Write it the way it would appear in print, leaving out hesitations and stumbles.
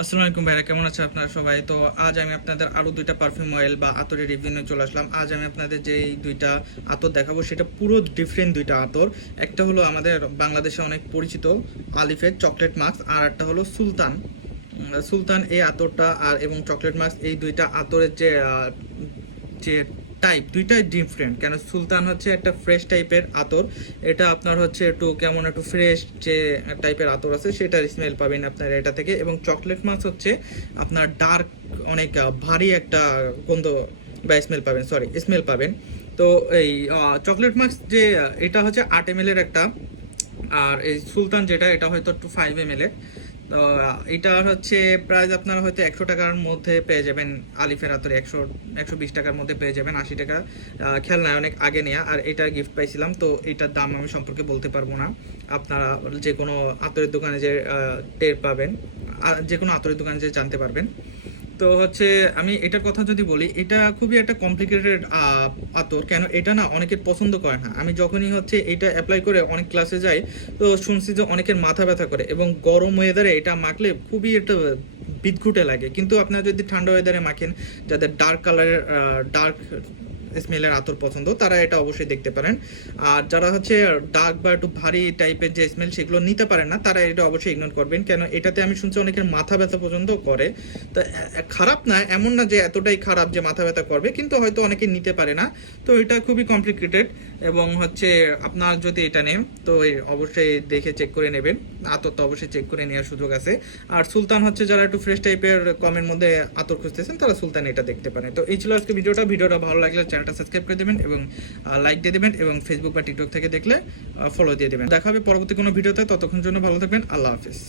আসসালামু আলাইকুম ভাইরা, কেমন আছে আপনারা সবাই? তো আজ আমি আপনাদের আরও দুইটা পারফিউম অয়েল বা আতরের রিভিউ নিয়ে চলে আসলাম। আজ আমি আপনাদের যে এই দুইটা আতর দেখাবো সেটা পুরো ডিফারেন্ট দুইটা আতর। একটা হলো আমাদের বাংলাদেশে অনেক পরিচিত আলিফের চকলেট মাস্ক, আর একটা হলো সুলতান। সুলতান এই আতরটা আর এবং চকলেট মাস্ক, এই দুইটা আতরের যে টাইপ দুইটাই ডিফারেন্ট। কেন সুলতান হচ্ছে একটা ফ্রেশ টাইপের আতর, এটা আপনার হচ্ছে একটু কেমন একটু ফ্রেশ যে টাইপের আতর আছে সেটার স্মেল পাবেন আপনার এটা থেকে। এবং চকলেট মাস্ক হচ্ছে আপনার ডার্ক অনেক ভারী একটা গন্ধ বা স্মেল পাবেন। তো এই চকলেট মাস্ক যে এটা হচ্ছে 8 ml এর একটা, আর এই সুলতান যেটা এটা হয়তো একটু 5 ml এর। তো এটা হচ্ছে প্রাইস আপনারা হয়তো 100 টাকার মধ্যে পেয়ে যাবেন। আলিফের আতরে 120 টাকার মধ্যে পেয়ে যাবেন, 80 টাকা। খেয়াল নাই, অনেক আগে নেওয়া, আর এটা গিফট পাইছিলাম। তো এটার দাম আমি সম্পর্কে বলতে পারবো না। আপনারা যে কোনো আতরের দোকানে যে টের পাবেন, যে কোনো আতরের দোকানে যে জানতে পারবেন। তো হচ্ছে আমি এটার কথা যদি বলি, এটা খুবই একটা কমপ্লিকেটেড আতর। কেন এটা না অনেকের পছন্দ করে না। আমি যখনই হচ্ছে এটা অ্যাপ্লাই করে অনেক ক্লাসে যাই, তো শুনছি যে অনেকের মাথা ব্যথা করে এবং গরম ওয়েদারে এটা মাখলে খুবই একটা বিদঘুটে লাগে। কিন্তু আপনারা যদি ঠান্ডা ওয়েদারে মাখেন, যাদের ডার্ক কালারের ডার্ক স্মেলের আতর পছন্দ, তারা এটা অবশ্যই দেখতে পারেন। আর যারা হচ্ছে ডার্ক বা একটু ভারী টাইপের যে স্মেল সেগুলো নিতে পারেন না, তারা এটা অবশ্যই ইগনোর করবেন। কেন এটাতে আমি শুনছি অনেকের মাথা ব্যথা পর্যন্ত করে। তো খারাপ না, এমন না যে এতটাই খারাপ যে মাথা ব্যথা করবে, কিন্তু হয়তো অনেকে নিতে পারে না। তো এটা খুবই কমপ্লিকেটেড। এবং হচ্ছে আপনার যদি এটা নেন তো অবশ্যই দেখে চেক করে নেবেন। আতর তো অবশ্যই চেক করে নেওয়ার সুযোগ আছে। আর সুলতান হচ্ছে যারা একটু ফ্রেশ টাইপের কমের মধ্যে আতর খুঁজতেছেন, তারা সুলতান এটা দেখতে পারেন। তো এই ছিল আজকে ভিডিওটা ভালো লাগলে চ্যানেলটা সাবস্ক্রাইব করে দেবেন এবং লাইক দিয়ে দেবেন, এবং ফেসবুক বা টিকটক থেকে দেখলে ফলো দিয়ে দেবেন। দেখা হবে পরবর্তী কোনো ভিডিওতে। ততক্ষণ জন্য ভালো থাকবেন। আল্লাহ হাফিজ।